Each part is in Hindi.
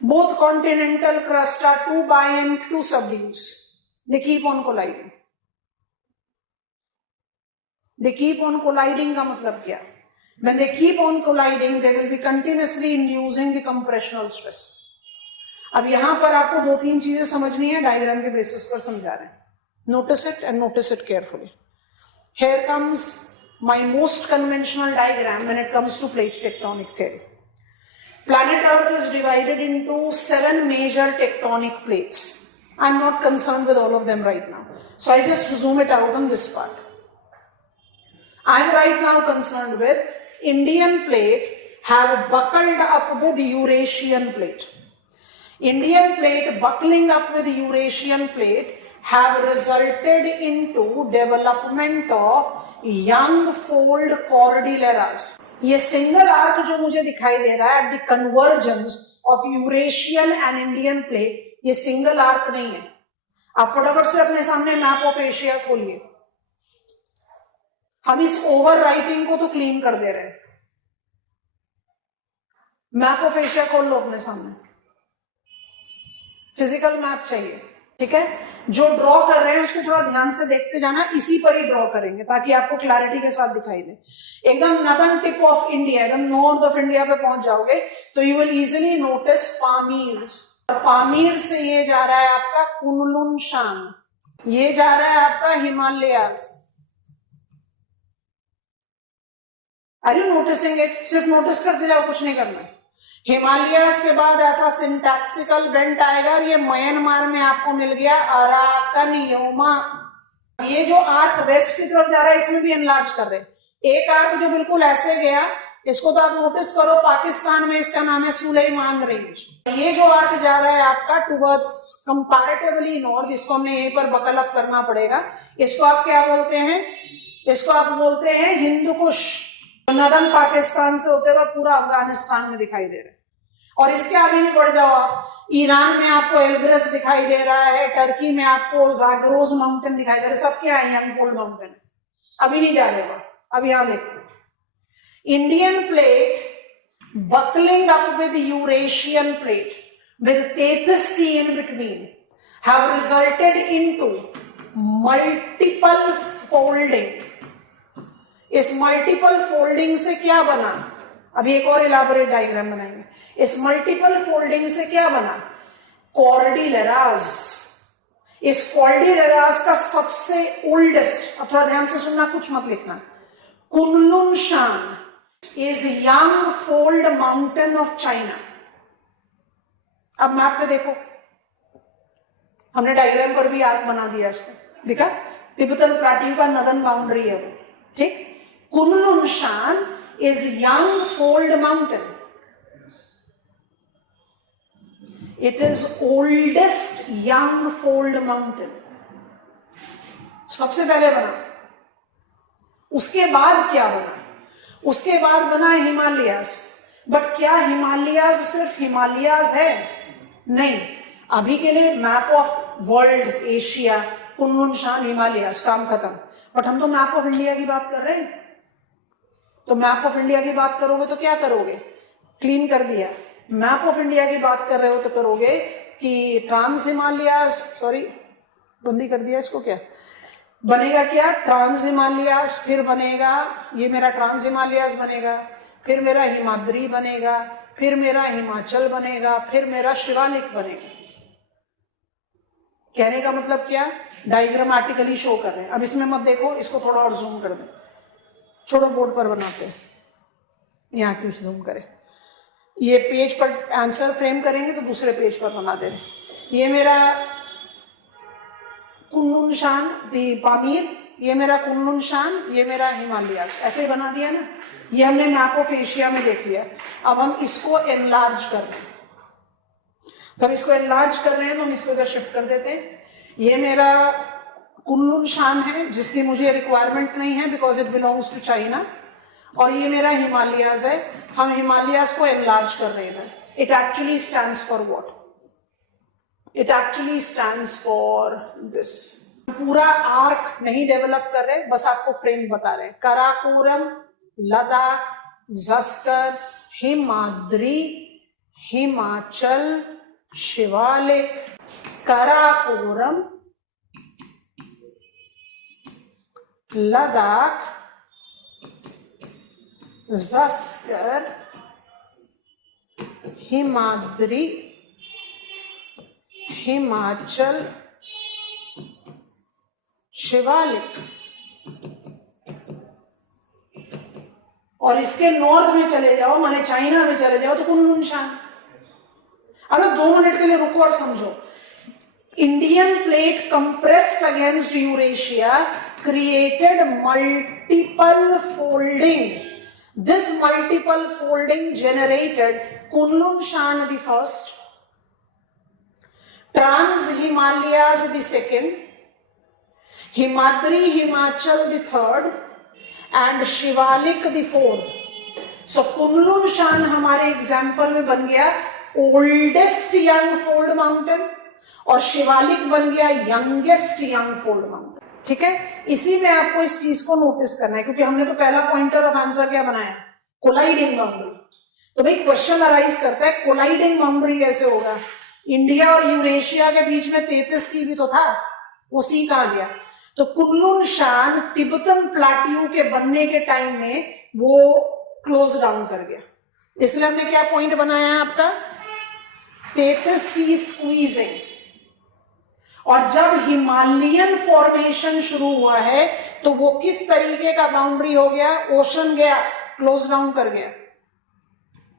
Both continental crust are too buoyant to subduce. They keep on colliding. They keep on colliding का मतलब क्या? When they keep on colliding, they will be continuously inducing the compressional stress. अब यहां पर आपको दो तीन चीजें समझनी है, डायग्राम के बेसिस पर समझा रहे हैं. Notice it and notice it carefully. Here comes my most conventional diagram when it comes to plate tectonic theory. Planet Earth is divided into 7 major tectonic plates. I'm not concerned with all of them right now. So I just zoom it out on this part. I'm right now concerned with Indian plate have buckled up with Eurasian plate. Indian plate buckling up with Eurasian plate have resulted into development of young fold cordilleras. ये सिंगल आर्क जो मुझे दिखाई दे रहा है at the convergence of Eurasian and Indian plate, ये सिंगल आर्क नहीं है. आप फटाफट से अपने सामने मैप ऑफ एशिया खोलिए. हम इस ओवर राइटिंग को तो क्लीन कर दे रहे हैं. मैप ऑफ एशिया खोल लो अपने सामने. फिजिकल मैप चाहिए, ठीक है. जो ड्रॉ कर रहे हैं उसको थोड़ा ध्यान से देखते जाना. इसी पर ही ड्रॉ करेंगे ताकि आपको क्लैरिटी के साथ दिखाई दे. एकदम नदर्न टिप ऑफ इंडिया, एकदम नॉर्थ ऑफ इंडिया पे पहुंच जाओगे तो you will easily notice Pamirs. Pamir से ये जा रहा है आपका कुनलुन शान, ये जा रहा है आपका Himalayas. Are you noticing it? सिर्फ नोटिस करते जाओ, कुछ नहीं करना. हिमालयास के बाद ऐसा सिंटैक्सिकल बेल्ट आएगा और ये म्यांमार में आपको मिल गया अराकन योमा. ये जो आर्क वेस्ट की तरफ जा रहा है इसमें भी एनलार्ज कर रहे हैं. एक आर्क जो बिल्कुल ऐसे गया, इसको तो आप नोटिस करो, पाकिस्तान में इसका नाम है सुलेमान रेंज. ये जो आर्क जा रहा है आपका टुवर्ड्स कंपैरेटिवली नॉर्थ, इसको हमने यहीं पर बकल अप करना पड़ेगा. इसको आप क्या बोलते हैं? इसको आप बोलते हैं हिंदू कुश. नदर्न पाकिस्तान से होते हुए पूरा अफगानिस्तान में दिखाई दे रहा है. और इसके आगे भी बढ़ जाओ आप, ईरान में आपको एल्ब्रस दिखाई दे रहा है, टर्की में आपको जागरोज माउंटेन दिखाई दे रहा है. सब क्या है? यंगफोल्ड माउंटेन. अभी नहीं जा रहे हो, अब यहां देखो. Indian plate buckling up with Eurasian plate with Tethys Sea in between have resulted into multiple folding. इस मल्टीपल फोल्डिंग से क्या बना? अभी एक और इलाबोरेट डायग्राम बनाएंगे. इस मल्टीपल फोल्डिंग से क्या बना? कॉर्डिलेरास. इस कॉर्डिलेरास का सबसे ओल्डेस्ट, अब थोड़ा ध्यान से सुनना, कुछ मत लिखना, कुनलुन शान is young fold mountain of China. अब मैप पे देखो, हमने डायग्राम पर भी आर्क बना दिया इसको, देखा? तिब्बतन प्लाट्यू का नदन बाउंड्री है वो, ठीक. कुनलुन शान is young fold mountain. It is oldest young fold mountain. सबसे पहले बना. उसके बाद क्या बना? उसके बाद बना हिमालयास. बट क्या हिमालयास सिर्फ हिमालयास है? नहीं. अभी के लिए map of world Asia, Kunlun शान, हिमालयास, काम खत्म. बट हम तो मैप ऑफ इंडिया की बात कर रहे हैं. तो मैप ऑफ इंडिया की बात करोगे तो क्या करोगे? क्लीन कर दिया. मैप ऑफ इंडिया की बात कर रहे हो तो करोगे कि ट्रांस हिमालयास, सॉरी बंदी कर दिया इसको, क्या बनेगा? क्या ट्रांस हिमालयास, फिर बनेगा ये मेरा ट्रांस हिमालयास बनेगा, फिर मेरा हिमाद्री बनेगा, फिर मेरा हिमाचल बनेगा, फिर मेरा शिवालिक बनेगा. कहने का मतलब क्या? डायग्रामेटिकली शो कर रहे हैं. अब इसमें मत देखो, इसको थोड़ा और जूम कर दे. छोड़ो, बोर्ड पर बनाते हैं, यहां क्यों जूम करें? ये पेज पर आंसर फ्रेम करेंगे तो दूसरे पेज पर बना दे रहे. ये मेरा कुनलुन शान दी पामीर, ये मेरा कुनलुन शान, ये मेरा हिमालयास. ऐसे बना दिया ना. ये हमने मैप ऑफ एशिया में देख लिया. अब हम इसको एनलार्ज कर रहे हैं. तो हम इसको एनलार्ज कर रहे हैं तो हम इसको इधर शिफ्ट कर देते हैं. ये मेरा कुनलुन शान है जिसकी मुझे रिक्वायरमेंट नहीं है because it belongs to China. और ये मेरा हिमालयास है. हम हिमालयास को एनलार्ज कर रहे हैं. It actually stands for what? It actually stands for this. पूरा आर्क नहीं डेवलप कर रहे, बस आपको फ्रेम बता रहे. कराकोरम, लद्दाख, जस्कर, हिमाद्री, हिमाचल शिवालिक, काराकोरम, लद्दाख, ज़स्कर, हिमाद्री, हिमाचल शिवालिक। और इसके नॉर्थ में चले जाओ, माने चाइना में चले जाओ तो कुनलुन शान। अब 2 मिनट के लिए रुको और समझो। Indian plate compressed against Eurasia created multiple folding. This multiple folding generated Kunlun Shan the first, Trans Himalayas the second, Himadri Himachal the third, and Shivalik the fourth. So Kunlun Shan हमारे एग्जाम्पल में बन गया ओल्डेस्ट यंग फोल्ड माउंटेन और शिवालिक बन गया यंगेस्ट यंग फोल्ड माउंटेन। ठीक है, इसी में आपको इस चीज को नोटिस करना है, क्योंकि हमने तो पहला पॉइंटर ऑफ आंसर क्या बनाया, कोलाइडिंग बाउंड्री। तो भाई क्वेश्चन अराइज करता है कोलाइडिंग बाउंड्री कैसे होगा। इंडिया और यूरेशिया के बीच में 33 सी भी तो था, वो सी कहां गया। तो कुनलुन शान तिब्बतन प्लाट्यू के बनने के टाइम में वो क्लोज डाउन कर गया, इसलिए हमने क्या पॉइंट बनाया है आपका 33 सी स्क्वीजिंग। और जब हिमालयन फॉर्मेशन शुरू हुआ है तो वो किस तरीके का बाउंड्री हो गया, ओशन गया, क्लोज डाउन कर गया,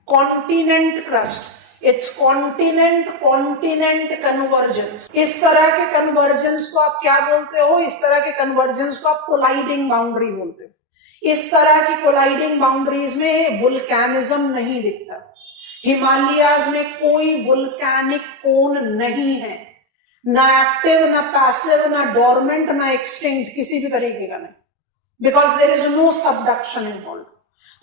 continent crust. It's continent continent convergence. इस तरह के कन्वर्जेंस को आप क्या बोलते हो, इस तरह के कन्वर्जेंस को आप कोलाइडिंग बाउंड्री बोलते हो। इस तरह की कोलाइडिंग बाउंड्रीज में वुल्केनिज्म नहीं दिखता। हिमालयाज में कोई वुल्कैनिक कोन नहीं है, ना एक्टिव, ना पैसिव, ना डोरमेंट, ना एक्सटिंक्ट, किसी भी तरीके का नहीं, because there is no subduction involve.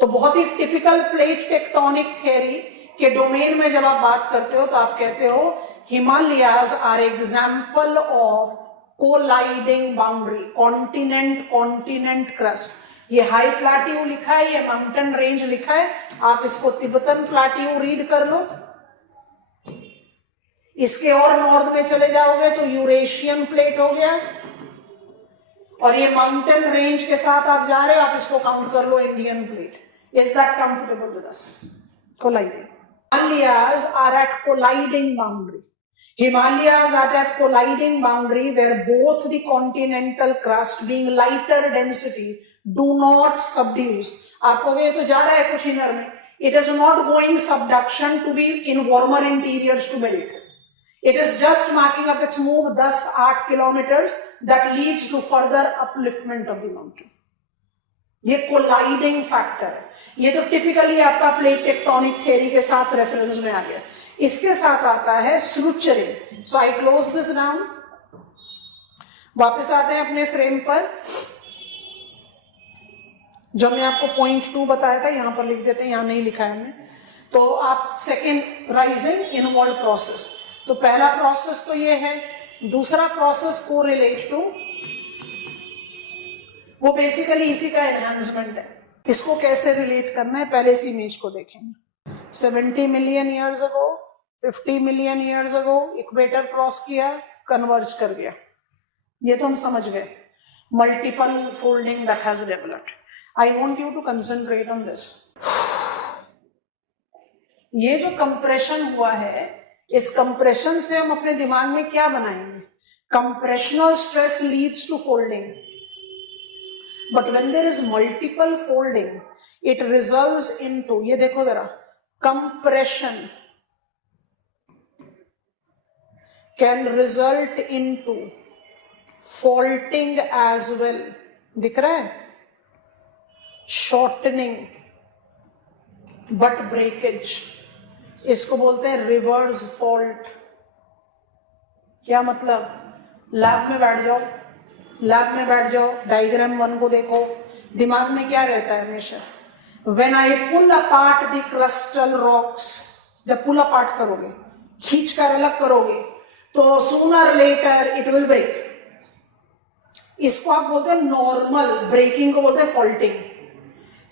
तो बहुत ही टिपिकल प्लेट टेक्टोनिक थियरी के डोमेन में जब आप बात करते हो तो आप कहते हो Himalayas are example of colliding boundary, continent continent crust. ये हाई प्लाट्यू लिखा है, ये माउंटेन रेंज लिखा है, आप इसको तिब्बतन प्लाट्यू रीड कर लो। इसके और नॉर्थ में चले जाओगे तो यूरेशियन प्लेट हो गया, और ये माउंटेन रेंज के साथ आप जा रहे हो, आप इसको काउंट कर लो Indian plate. Is that comfortable with us? Colliding Himalayas are at colliding boundary. Himalayas are at colliding boundary where both the continental crust being lighter density do not subduce. आपको ये तो जा रहा है कुछ इनर में, it is not going subduction to be in warmer interiors to melt. It is just marking up its move 10-8 kilometers that leads to further upliftment of the mountain. ये कोलाइडिंग फैक्टर है। ये तो टिपिकली आपका प्लेट टेक्टोनिक थ्योरी के साथ रेफरेंस में आ गया। इसके साथ आता है स्लूचरिंग। सो आई क्लोज दिस डाउन। वापस आते हैं अपने फ्रेम पर। जो मैं आपको पॉइंट 2 बताया था यहां पर लिख देते हैं, यहां नहीं लिखा है हमने। तो आप सेकेंड राइजिंग इनवॉल्व प्रोसेस, तो पहला प्रोसेस तो ये है। दूसरा प्रोसेस को रिलेट टू, वो बेसिकली इसी का एनहांसमेंट है। इसको कैसे रिलेट करना है पहले इस इमेज को देखेंगे। 70 million years ago, 50 million years ago equator cross किया, कन्वर्ज कर गया, ये तो हम समझ गए। Multiple folding that has developed. I want you to concentrate on this. ये जो कंप्रेशन हुआ है, इस कंप्रेशन से हम अपने दिमाग में क्या बनाएंगे? Compressional stress leads to folding, but when there is multiple folding it results into, ये देखो जरा, compression can result into faulting as well। दिख रहा है? shortening but breakage, इसको बोलते हैं रिवर्स फॉल्ट। क्या मतलब? लैब में बैठ जाओ, लैब में बैठ जाओ, डायग्राम 1 को देखो, दिमाग में क्या रहता है हमेशा? When I pull apart the crustal rocks, जब पुल अपार्ट करोगे, खींच कर अलग करोगे, तो sooner later it will break। इसको आप बोलते हैं नॉर्मल, ब्रेकिंग को बोलते हैं फॉल्टिंग।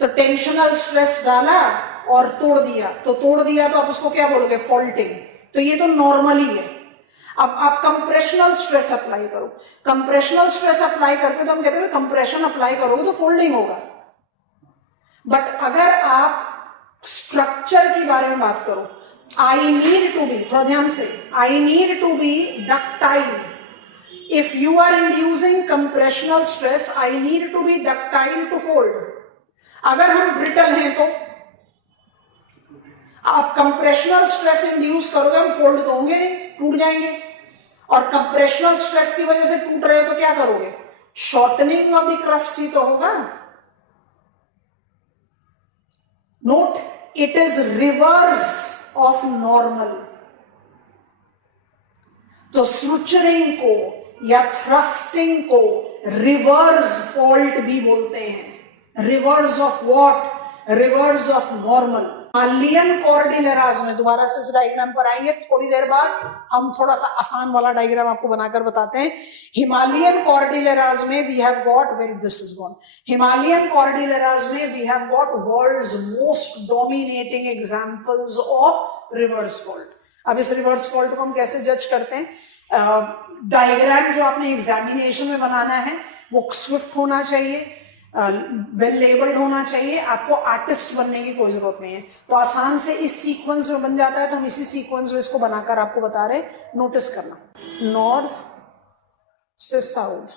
तो टेंशनल स्ट्रेस डाला और तोड़ दिया, तो तोड़ दिया तो आप उसको क्या बोलोगे, फॉल्टिंग। तो ये तो नॉर्मली है। अब आप कंप्रेशनल स्ट्रेस अप्लाई करो, कंप्रेशनल स्ट्रेस अप्लाई करते हो तो हम कहते हैं कंप्रेशन अप्लाई करोगे तो फोल्डिंग होगा। बट अगर आप स्ट्रक्चर की बारे में बात करो, आई नीड टू बी, थोड़ा ध्यान से, I need to be ductile. If you are inducing compressional stress, I need to be ductile to fold. अगर हम ब्रिटल हैं तो आप कंप्रेशनल स्ट्रेस इंड्यूस करोगे, हम फोल्ड तो होंगे नहीं, टूट जाएंगे। और कंप्रेशनल स्ट्रेस की वजह से टूट रहे हो तो क्या करोगे, शॉर्टनिंग ऑफ द क्रस्ट ही तो होगा। Note, it is reverse of normal. तो सुचरिंग को या थ्रस्टिंग को रिवर्स फॉल्ट भी बोलते हैं। Reverse of what, reverse of normal. Himalayan cordilleras में, दोबारा से इस डायग्राम पर आएंगे थोड़ी देर बाद, हम थोड़ा सा आसान वाला डायग्राम आपको बनाकर बताते हैं। हिमालयन कॉर्डिलेराज में we have got, very this is gone, Himalayan cordilleras में we have got world's most dominating examples of reverse fault. अब इस रिवर्स फॉल्ट को हम कैसे जज करते हैं, डायग्राम जो आपने एग्जामिनेशन में बनाना है वो स्विफ्ट होना चाहिए, वेल लेबल्ड होना चाहिए, आपको आर्टिस्ट बनने की कोई जरूरत नहीं है। तो आसान से इस सीक्वेंस में बन जाता है, तो हम इसी सीक्वेंस में इसको बनाकर आपको बता रहे। नोटिस करना, नॉर्थ से साउथ,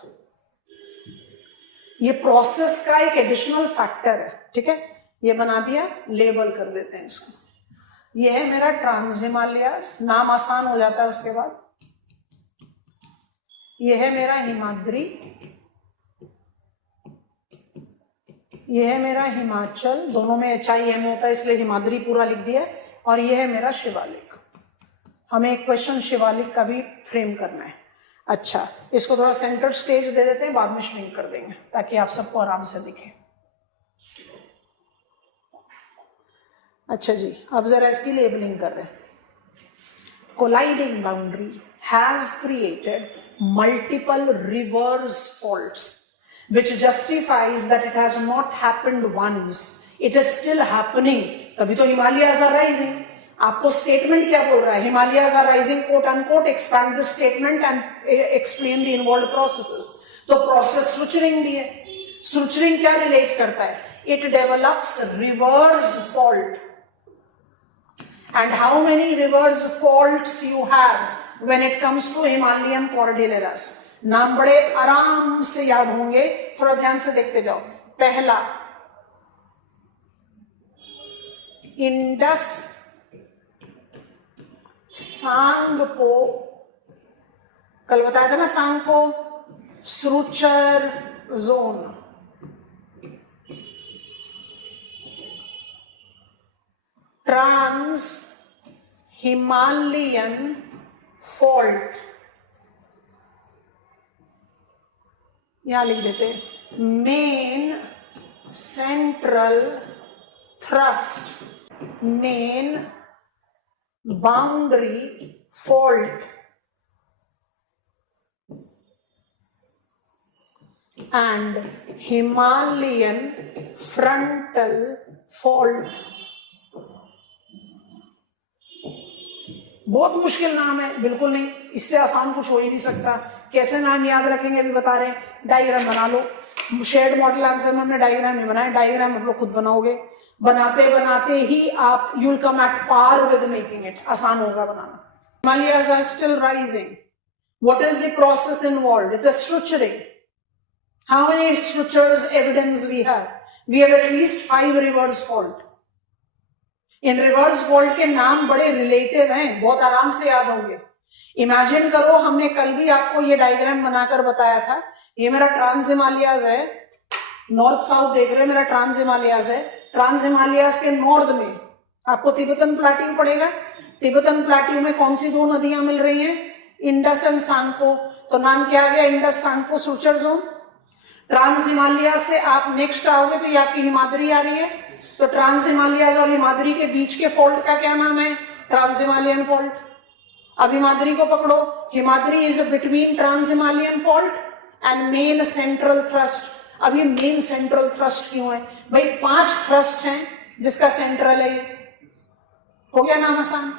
ये प्रोसेस का एक एडिशनल फैक्टर है, ठीक है, ये बना दिया, लेबल कर देते हैं इसको। ये है मेरा ट्रांस हिमालयास, नाम आसान हो जाता है उसके बाद। ये है मेरा हिमाद्री, ये है मेरा हिमाचल, दोनों में HIM होता है इसलिए हिमाद्री पूरा लिख दिया। और ये है मेरा शिवालिक। हमें एक क्वेश्चन शिवालिक का भी फ्रेम करना है। अच्छा, इसको थोड़ा सेंटर स्टेज दे देते हैं, बाद में श्रिंक कर देंगे ताकि आप सबको आराम से दिखे। अच्छा जी, अब जरा इसकी लेबलिंग कर रहे हैं। Colliding boundary has created multiple reverse faults which justifies that it has not happened once, it is still happening. तभी तो Himalayas are rising. आपको स्टेटमेंट क्या बोल रहा है, Himalayas are rising, quote unquote, expand the statement and explain the involved processes. तो प्रोसेस सुचरिंग भी है। सुचरिंग क्या रिलेट करता है, it develops reverse fault. And how many reverse faults you have when it comes to Himalayan Cordilleras? नाम बड़े आराम से याद होंगे, थोड़ा ध्यान से देखते जाओ। पहला इंडस सांगपो, कल बताया था ना Tsangpo, suture zone. Trans Himalayan fault, यहां लिख देते, main central thrust, main boundary fault and Himalayan frontal fault. बहुत मुश्किल नाम है, बिल्कुल नहीं, इससे आसान कुछ हो ही नहीं सकता। कैसे नाम याद रखेंगे अभी बता रहे हैं। डायग्राम बना लो, शेड मॉडल आंसर में हमने डायग्राम नहीं बनाया, डायग्राम आप लोग खुद बनाओगे। बनाते बनाते ही आप you will come at par with making it, आसान होगा बनाना। Himalayas are still rising. What is the process involved? It is structuring. How many structures evidence we have? We have at least 5 reverse fault. In reverse fault के नाम बड़े रिलेटिव हैं, बहुत आराम से याद होंगे। इमेजिन करो, हमने कल भी आपको ये डायग्राम बनाकर बताया था। ये मेरा ट्रांस हिमालयाज है, नॉर्थ साउथ देख रहे हैं, मेरा ट्रांस हिमालयाज है। ट्रांस हिमालयाज के नॉर्थ में आपको तिब्बतन प्लाट्यू पड़ेगा। तिब्बतन प्लाट्यू में कौन सी 2 नदियां मिल रही हैं, इंडस एंड सांगपो। तो नाम क्या आ गया, Indus Tsangpo suture zone. Trans Himalayas से आप नेक्स्ट आओगे तो ये आपकी हिमाद्री आ रही है। तो ट्रांस हिमालयाज और हिमाद्री के बीच के फॉल्ट का क्या नाम है, ट्रांस हिमालयन फॉल्ट। अब हिमाद्री को पकड़ो, Himadri is between trans Himalayan fault and main central thrust. अब ये मेन सेंट्रल थ्रस्ट क्यों है भाई, 5 थ्रस्ट हैं, जिसका सेंट्रल है ये, हो गया नाम आसान।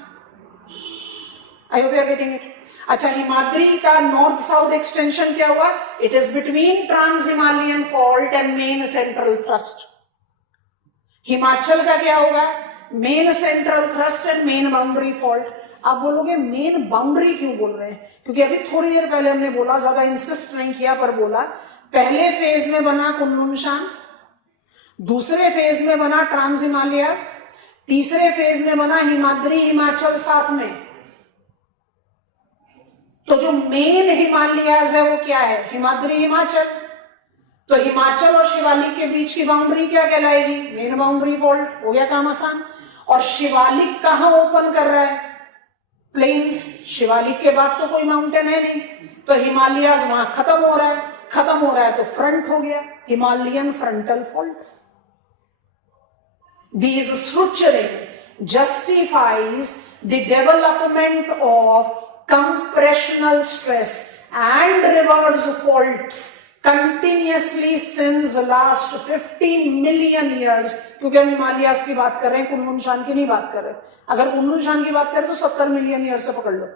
I hope you are getting it. अच्छा, हिमाद्री का नॉर्थ साउथ एक्सटेंशन क्या हुआ? It is between trans Himalayan fault and main central thrust. Himachal का क्या होगा? Main central thrust and main boundary fault. आप बोलोगे मेन बाउंड्री क्यों बोल रहे हैं? क्योंकि अभी थोड़ी देर पहले हमने बोला, ज्यादा इंसिस्ट नहीं किया पर बोला, पहले फेज में बना कुनलुन शान, दूसरे फेज में बना ट्रांस हिमालयाज, तीसरे फेज में बना हिमाद्री हिमाचल साथ में। तो जो मेन हिमालयाज है वो क्या है? हिमाद्री हिमाचल। तो हिमाचल और शिवालिक के बीच की बाउंड्री क्या कहलाएगी? Main boundary fault. हो गया काम आसान। और शिवालिक कहां ओपन कर रहा है? प्लेन्स। शिवालिक के बाद तो कोई माउंटेन है नहीं, तो हिमालयाज वहां खत्म हो रहा है, खत्म हो रहा है तो फ्रंट हो गया, Himalayan frontal fault. This structuring justifies the development of compressional stress and reverse faults continuously since last 15 million years। क्योंकि हम हिमालयास की बात कर रहे हैं, कुनलुन शान की नहीं बात कर रहे। अगर कुनलुन शान की बात करें तो 70 मिलियन ईयर से पकड़ लो।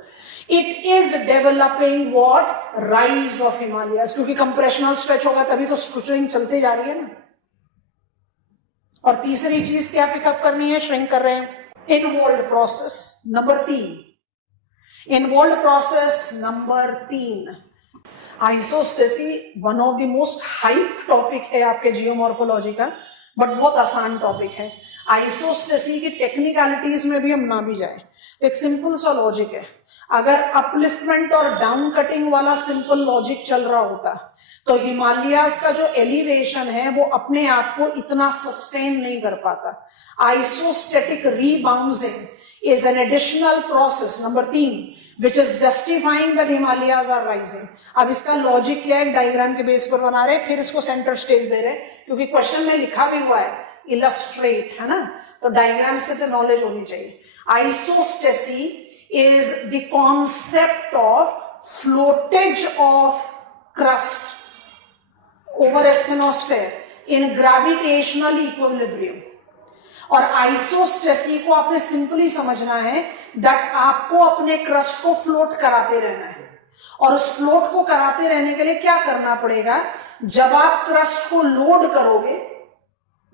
It is developing what? Rise of Himalayas. क्योंकि कंप्रेशनल स्ट्रेच होगा तभी तो स्ट्रक्चरिंग चलते जा रही है ना। और तीसरी चीज क्या पिकअप करनी है? श्रिंक कर रहे हैं। Involve process number 3। Involve process number 3, isostasy. One of the most hype topic है आपके जियोमॉर्फोलॉजी का, बट बहुत आसान टॉपिक है। आइसोस्टेसी की टेक्निकलिटीज में भी हम ना भी जाए तो एक सिंपल सा लॉजिक है। अगर अपलिफ्टमेंट और डाउन कटिंग वाला सिंपल लॉजिक चल रहा होता तो हिमालयाज का जो एलिवेशन है वो अपने आप को इतना सस्टेन नहीं कर पाता। Isostatic rebouncing is an additional process number 3 which is justifying that Himalayas are rising। अब इसका लॉजिक क्या है? डायग्राम के बेस पर बना रहे, फिर इसको सेंटर स्टेज दे रहे, क्योंकि क्वेश्चन में लिखा भी हुआ है इलस्ट्रेट, है ना, तो डायग्राम्स की तो नॉलेज होनी चाहिए। Isostasy is the concept of floatage of crust over asthenosphere in gravitational equilibrium. और आइसोस्टेसी को आपने सिंपली समझना है दैट आपको अपने क्रस्ट को फ्लोट कराते रहना है। और उस फ्लोट को कराते रहने के लिए क्या करना पड़ेगा? जब आप क्रस्ट को लोड करोगे,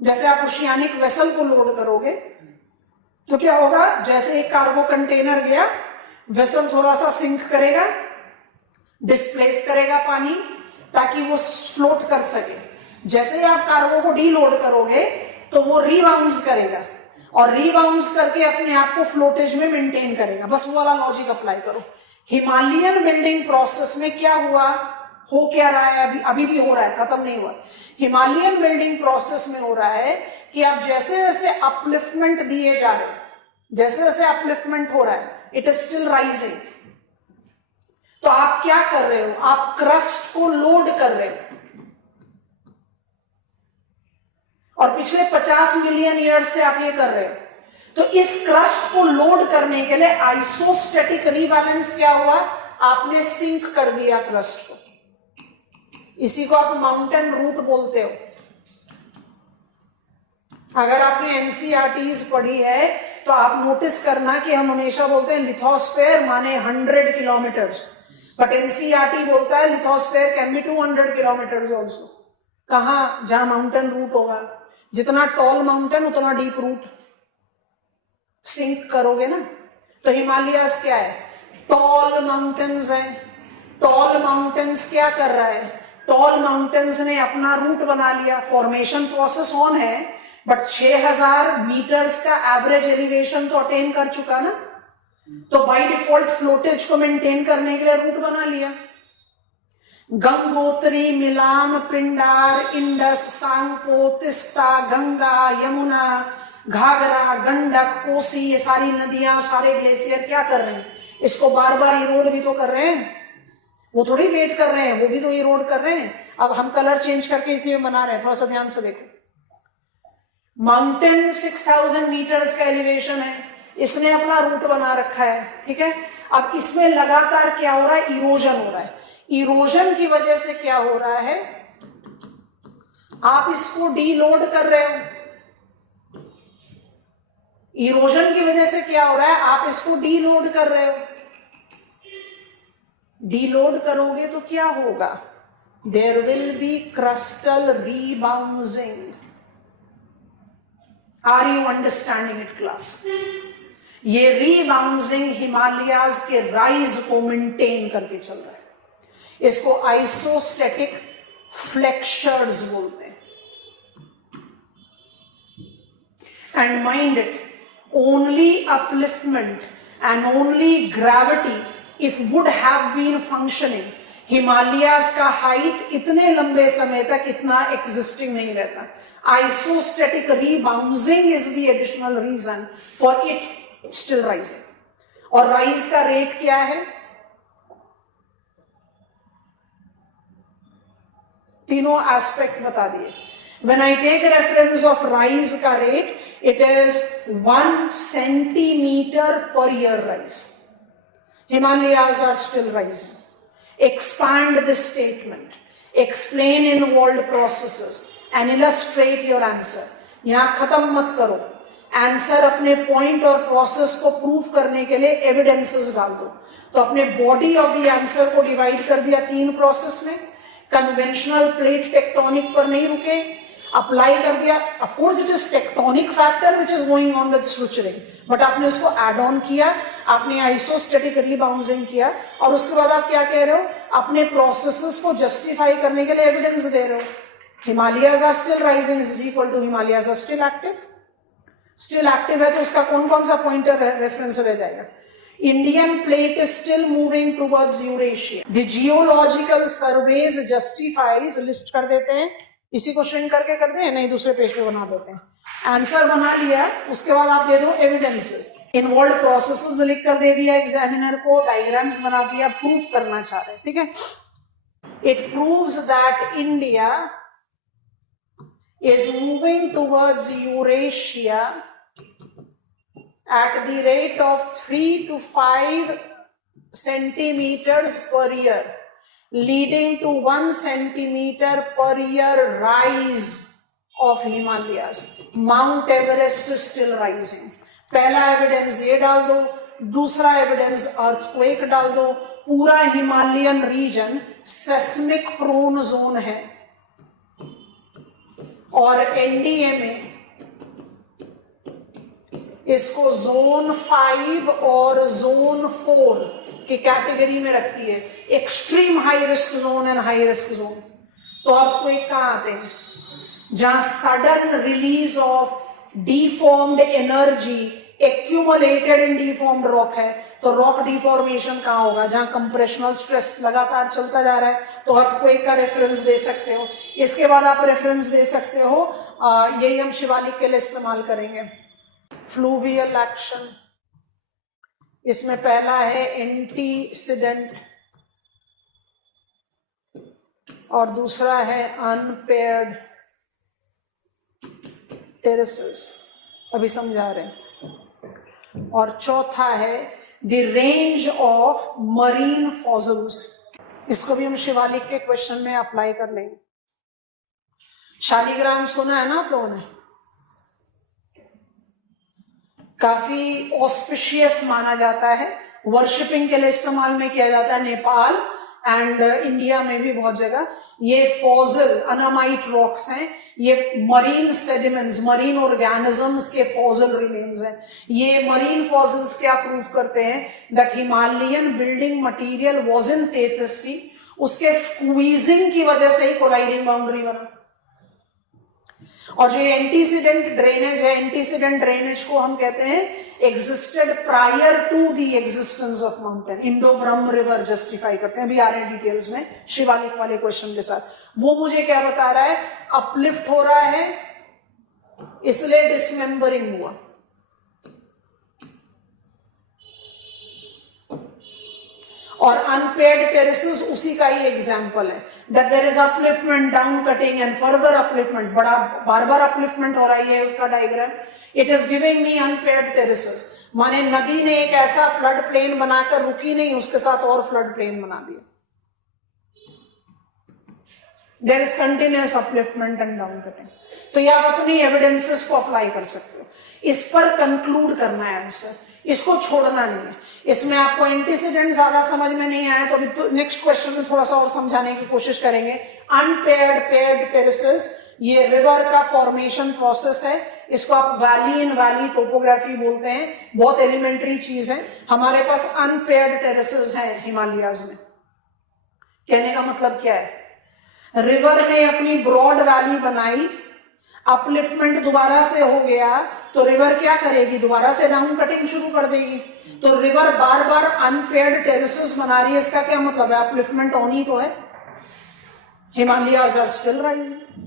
जैसे आप ओशियानिक वेसल को लोड करोगे, तो क्या होगा? जैसे एक कार्गो कंटेनर गया, वेसल थोड़ा सा सिंक करेगा, डिस्प्लेस करेगा पानी, ताकि वो फ्लोट कर सके। जैसे ही आप कार्गो को डीलोड करोगे तो वो रीबाउंस करेगा, और रीबाउंस करके अपने आप को फ्लोटेज में मेंटेन करेगा। बस वो वाला लॉजिक अप्लाई करो। हिमालयन बिल्डिंग प्रोसेस में क्या हुआ? हो क्या रहा है? अभी भी हो रहा है, खत्म नहीं हुआ। हिमालयन बिल्डिंग प्रोसेस में हो रहा है कि आप जैसे जैसे अपलिफ्टमेंट दिए जा रहे, जैसे जैसे अपलिफ्टमेंट हो रहा है, इट इज स्टिल राइजिंग। तो आप क्या कर रहे हो? आप क्रस्ट को लोड कर रहे हो। और पिछले 50 मिलियन ईयर से आप ये कर रहे हो। तो इस क्रस्ट को लोड करने के लिए आइसोस्टेटिक रीबैलेंस क्या हुआ? आपने सिंक कर दिया क्रस्ट को। इसी को आप माउंटेन रूट बोलते हो। अगर आपने एनसीईआरटीज पढ़ी है तो आप नोटिस करना कि हम हमेशा बोलते हैं लिथोस्फेयर माने 100 किलोमीटर्स, बट एनसीईआरटी बोलता है lithosphere can be 200 kilometres also. कहां? जहां माउंटेन रूट होगा। जितना टॉल माउंटेन उतना डीप रूट। सिंक करोगे ना। तो हिमालयास क्या है? टॉल माउंटेन्स है। टॉल माउंटेन्स क्या कर रहा है? टॉल माउंटेन्स ने अपना रूट बना लिया, फॉर्मेशन प्रोसेस ऑन है, बट 6000 मीटर्स का एवरेज एलिवेशन तो अटेन कर चुका ना, तो बाय डिफॉल्ट फ्लोटेज को मेंटेन करने के लिए रूट बना लिया। गंगोत्री, मिलाम, पिंडार, इंडस, सांगपो, तिस्ता, गंगा, यमुना, घाघरा, गंडक, कोसी, ये सारी नदियां, सारे ग्लेशियर क्या कर रहे हैं? इसको बार बार इरोड भी तो कर रहे हैं। वो थोड़ी वेट कर रहे हैं, वो भी तो इरोड कर रहे हैं। अब हम कलर चेंज करके इसी में बना रहे हैं, थोड़ा सा ध्यान से देखो। माउंटेन 6000 मीटर्स का एलिवेशन है, इसने अपना रूट बना रखा है, ठीक है। अब इसमें लगातार क्या हो रहा है? इरोजन हो रहा है। इरोजन की वजह से क्या हो रहा है? आप इसको डीलोड कर रहे हो, इरोजन की वजह से क्या हो रहा है, आप इसको डीलोड कर रहे हो, डीलोड करोगे तो क्या होगा, there will be crustal rebouncing. Are you understanding it class? ये रीबाउंसिंग हिमालयाज के राइज को मेंटेन करके चल रहा है, इसको आइसोस्टैटिक फ्लेक्चर्स बोलते हैं। And mind it, only upliftment and only gravity if would have been functioning, Himalayas का हाइट इतने लंबे समय तक इतना एग्जिस्टिंग नहीं रहता। Isostatic rebouncing is the additional reason for it still rising. और राइज का रेट क्या है, तीनों एस्पेक्ट बता दिए। When I take a reference of rise का rate, it is 1 centimeter per year rise. Himalayas are still rising. Expand this statement, explain involved processes and illustrate your answer. यहां खत्म मत करो, आंसर अपने पॉइंट और प्रोसेस को प्रूव करने के लिए एविडेंसेस डाल दो। तो अपने बॉडी ऑफ द आंसर को डिवाइड कर दिया 3 प्रोसेस में। कन्वेंशनल प्लेट टेक्टोनिक पर नहीं रुके, अप्लाई कर दिया। Of course it is tectonic factor which is going on with structuring, but आपने उसको एड ऑन किया, आपने आइसोस्टैटिक रीबाउंसिंग किया, और उसके बाद आप क्या कह रहे हो, अपने प्रोसेसेस को जस्टिफाई करने के लिए एविडेंस दे रहे हो। Himalayas are still rising is equal to Himalayas are still active. Still active है तो उसका कौन कौन सा पॉइंटर रेफरेंस रह जाएगा? Indian plate is still moving towards Eurasia. The geological surveys justifies, list कर देते हैं, इसी को श्रिंक करके कर दें, नहीं दूसरे पेज पे बना देते हैं। आंसर बना लिया, उसके बाद आप दे दो एविडेंसेस, इन्वॉल्व प्रोसेसेस लिख कर दे दिया एग्जामिनर को, डायग्राम्स बना दिया, प्रूफ करना चाह रहे, ठीक है। It proves that India is moving towards Eurasia at the rate of 3 to 5 centimeters per year, leading to 1 centimeter per year rise of Himalayas. Mount Everest is still rising. पहला एविडेंस ये डाल दो, दूसरा एविडेंस अर्थक्वेक डाल दो। पूरा Himalayan region seismic prone zone है, और एनडीए में इसको जोन 5 और जोन 4 की कैटेगरी में रखती है, extreme high risk zone and high risk zone. तो अर्थक्वेक कहां आते हैं? जहां sudden release of deformed energy accumulated in deformed rock है, तो रॉक डिफॉर्मेशन कहां होगा? जहां कंप्रेशनल स्ट्रेस लगातार चलता जा रहा है, तो अर्थक्वेक का रेफरेंस दे सकते हो। इसके बाद आप रेफरेंस दे सकते हो, यही हम शिवालिक के लिए इस्तेमाल करेंगे, फ्लूवियल एक्शन। इसमें पहला है एंटीसीडेंट और दूसरा है अनपेयर्ड टेरेसेस, अभी समझा रहे हैं, और चौथा है the range of marine fossils. इसको भी हम शिवालिक के क्वेश्चन में अप्लाई कर लेंगे। शालिग्राम सुना है ना आप लोगों ने? काफी ऑस्पिशियस माना जाता है, वर्शिपिंग के लिए इस्तेमाल में किया जाता है नेपाल एंड इंडिया में भी बहुत जगह। ये फॉसिल अनामाइट रॉक्स हैं, ये मरीन सेडिमेंट्स, मरीन ऑर्गेनिजम्स के फॉसिल रिमेन्स हैं। ये मरीन फॉसिल्स क्या प्रूव करते हैं? That Himalayan building material was in Tethys sea, उसके स्क्वीजिंग की वजह से ही कोलाइडिंग बाउंड्री बना। और जो एंटीसीडेंट ड्रेनेज है, एंटीसीडेंट ड्रेनेज को हम कहते हैं existed prior to the existence of mountain. Indo Brahm river justify करते हैं, अभी आ रहे हैं डिटेल्स में शिवालिक वाले क्वेश्चन के साथ। वो मुझे क्या बता रहा है? अपलिफ्ट हो रहा है इसलिए डिसमेंबरिंग हुआ, और अनपेयर्ड टेरेसेस उसी का ही एग्जाम्पल है, that there is upliftment, down cutting and further upliftment. बड़ा बार बार अपलिफ्टमेंट हो रही है उसका diagram. It is giving me unpaired terraces, माने नदी ने एक ऐसा फ्लड प्लेन बनाकर रुकी नहीं, उसके साथ और फ्लड प्लेन बना दिया। There is continuous upliftment and down cutting. तो ये आप अपनी एविडेंसेस को अप्लाई कर सकते हो। इस पर कंक्लूड करना है आंसर, इसको छोड़ना नहीं है। इसमें आपको एंटीसीडेंट ज्यादा समझ में नहीं आया तो अभी तो नेक्स्ट क्वेश्चन में थोड़ा सा और समझाने की कोशिश करेंगे। अनपेयर्ड पेयर्ड टेरेसेस, ये रिवर का फॉर्मेशन प्रोसेस है, इसको आप वैली इन वैली टोपोग्राफी बोलते हैं, बहुत एलिमेंट्री चीज है। हमारे पास अनपेयर्ड टेरेसेस है हिमालयाज में। कहने का मतलब क्या है, रिवर ने अपनी ब्रॉड वैली बनाई, अपलिफ्टमेंट दोबारा से हो गया तो रिवर क्या करेगी, दोबारा से डाउन कटिंग शुरू कर देगी। तो रिवर बार बार अनपेयर्ड टेरेसेस बना रही है, इसका क्या मतलब है, अपलिफ्टमेंट होनी तो है, हिमालयाज आर स्टिल राइजिंग।